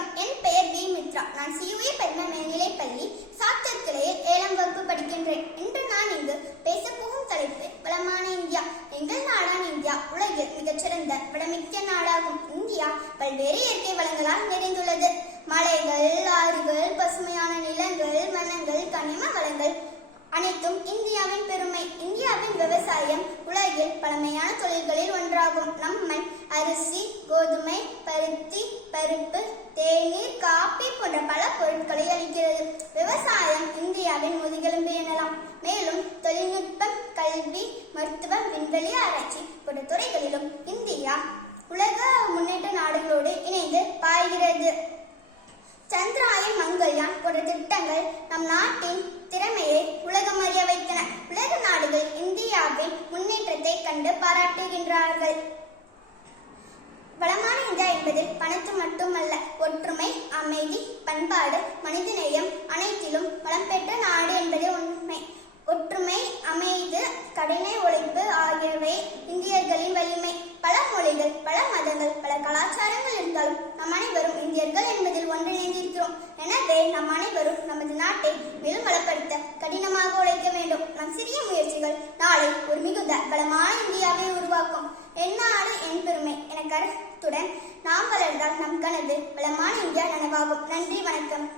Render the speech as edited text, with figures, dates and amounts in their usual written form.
வணக்கம். என் பெயர் வி. மித்ரா. நான் CUA பெருமை மேல்நிலைப்பள்ளி சாத்தூர் கிளையில் 7ஆம் வகுப்பு படிக்கின்றேன். இன்று நான் இங்கு பேசப்போகும் தலைப்பு வளமான இந்தியா. எங்கள் நாடான இந்தியா உலகில் மிகச்சிறந்த வளமிக்க நாடாகும். இந்தியா பல்வேறு இயற்கை வளங்களால் நிறைந்துள்ளது. மலைகள், ஆறுகள், பசுமையான நிலங்கள், வனங்கள், கனிம வளங்கள் அனைத்தும் இந்தியாவின் பெருமை. இந்தியாவின் விவசாயம் உலகில் பழமையான தொழில்களில் ஒன்றாகும். நம் மண் அரிசி, கோதுமை, பருத்தி, பருப்பு, தேநீர், காப்பி போன்ற பல பொருட்களை அளிக்கிறது. விவசாயம் இந்தியாவின் முதுகெலும்பு எனலாம். மேலும் தொழில்நுட்பம், கல்வி, மருத்துவம், விண்வெளி ஆராய்ச்சி போன்ற துறைகளிலும் இந்தியா உலக முன்னேற்ற நாடுகளோடு இணைந்து பாய்கிறது. சந்திராயன், மங்கள்யான் போன்ற திட்டங்கள் நம் நாட்டின் திறமையை உலகம் அறிய வைத்தன. உலக நாடுகள் இந்தியாவின் முன்னேற்றத்தை கண்டு பாராட்டுகின்றார்கள். வளமான இந்தியா என்பதில் பணத்து மட்டுமல்ல, ஒற்றுமை, அமைதி, பண்பாடு, மனிதநேயம் அனைத்திலும் வளம் பெற்ற நாடு என்பதே உண்மை. ஒற்றுமை, அமைதி, கடின உழைப்பு ஆகியவை இந்தியர்களின் வலிமை. பல மொழிகள், பல மதங்கள், பல கலாச்சாரங்கள் இருந்தாலும் நம் அனைவரும் இந்தியர்கள் என்பதில் ஒன்றிணைந்திருக்கிறோம். எனவே நம் அனைவரும் நமது நாட்டை மேலும் வளப்படுத்த கடினமாக உழைக்க வேண்டும். நம் சிறிய முயற்சிகள் நாளை ஒரு மிகுந்த வளமான இந்தியாவை உருவாக்கும். என் நாடு என் பெருமை என கருத்துடன் நாம் வளர்ந்தால் நம் கனவு வளமான இந்தியா நனவாகும். நன்றி, வணக்கம்.